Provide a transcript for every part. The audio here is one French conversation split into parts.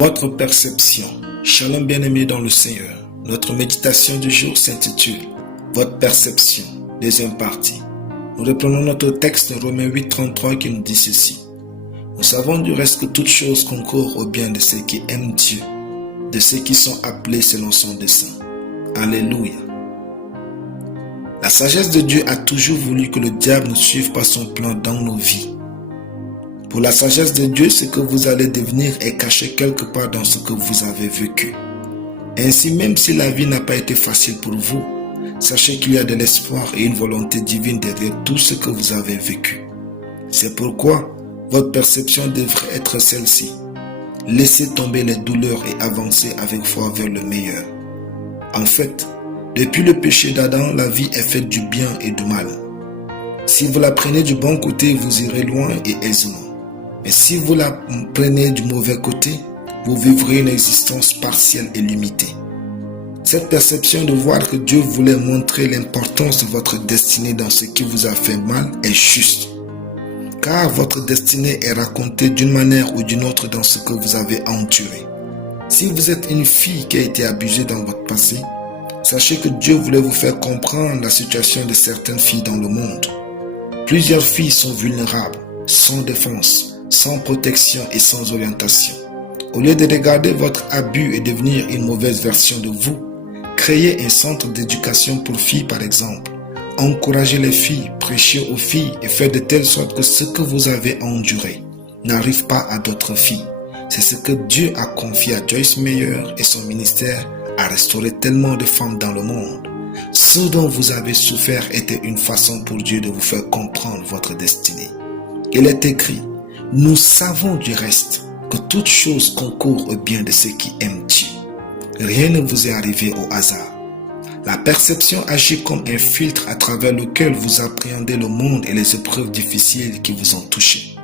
Votre perception. Shalom bien-aimé dans le Seigneur. Notre méditation du jour s'intitule Votre perception, deuxième partie. Nous reprenons notre texte de Romains 8:33 qui nous dit ceci. Nous savons du reste que toute chose concourt au bien de ceux qui aiment Dieu, de ceux qui sont appelés selon son dessein. Alléluia. La sagesse de Dieu a toujours voulu que le diable ne suive pas son plan dans nos vies. Pour la sagesse de Dieu, ce que vous allez devenir est caché quelque part dans ce que vous avez vécu. Ainsi, même si la vie n'a pas été facile pour vous, sachez qu'il y a de l'espoir et une volonté divine derrière tout ce que vous avez vécu. C'est pourquoi votre perception devrait être celle-ci. Laissez tomber les douleurs et avancez avec foi vers le meilleur. En fait, depuis le péché d'Adam, la vie est faite du bien et du mal. Si vous la prenez du bon côté, vous irez loin et aisément. Mais si vous la prenez du mauvais côté, vous vivrez une existence partielle et limitée. Cette perception de voir que Dieu voulait montrer l'importance de votre destinée dans ce qui vous a fait mal est juste. Car votre destinée est racontée d'une manière ou d'une autre dans ce que vous avez enduré. Si vous êtes une fille qui a été abusée dans votre passé, sachez que Dieu voulait vous faire comprendre la situation de certaines filles dans le monde. Plusieurs filles sont vulnérables, sans défense, sans protection et sans orientation. Au lieu de regarder votre abus et devenir une mauvaise version de vous, créez un centre d'éducation pour filles par exemple. Encouragez les filles, prêchez aux filles et faites de telle sorte que ce que vous avez enduré n'arrive pas à d'autres filles. C'est ce que Dieu a confié à Joyce Meyer et son ministère a restauré tellement de femmes dans le monde. Ce dont vous avez souffert était une façon pour Dieu de vous faire comprendre votre destinée. Il est écrit, nous savons du reste que toute chose concourt au bien de ceux qui aiment Dieu. Rien ne vous est arrivé au hasard. La perception agit comme un filtre à travers lequel vous appréhendez le monde et les épreuves difficiles qui vous ont touché.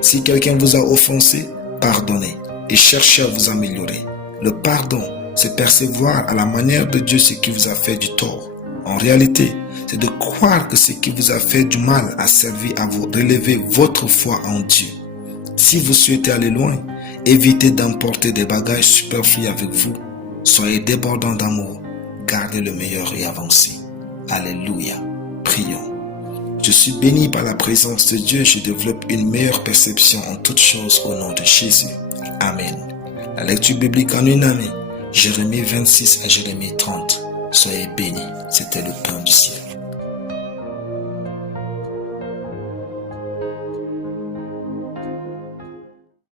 Si quelqu'un vous a offensé, pardonnez et cherchez à vous améliorer. Le pardon, c'est percevoir à la manière de Dieu ce qui vous a fait du tort. En réalité, c'est de croire que ce qui vous a fait du mal a servi à vous relever votre foi en Dieu. Si vous souhaitez aller loin, évitez d'emporter des bagages superflus avec vous. Soyez débordants d'amour. Gardez le meilleur et avancez. Alléluia. Prions. Je suis béni par la présence de Dieu. Je développe une meilleure perception en toutes choses au nom de Jésus. Amen. La lecture biblique en une année. Jérémie 26 et Jérémie 30. Soyez bénis. C'était le pain du ciel.